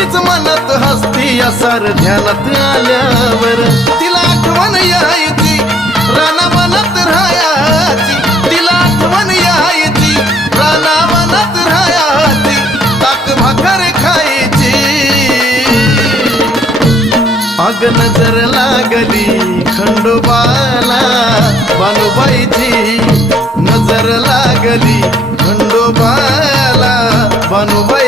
तीच मनात हसती असार ध्यानात आल्यावर तिला आठवण यायची रानावनात राहायची तिला आठवण यायची रानावनात राहायची ताक भाकर खायची अग नजर लागली खंडोबाला बानुबाईची नजर लागली खंडोबाला बानुबाई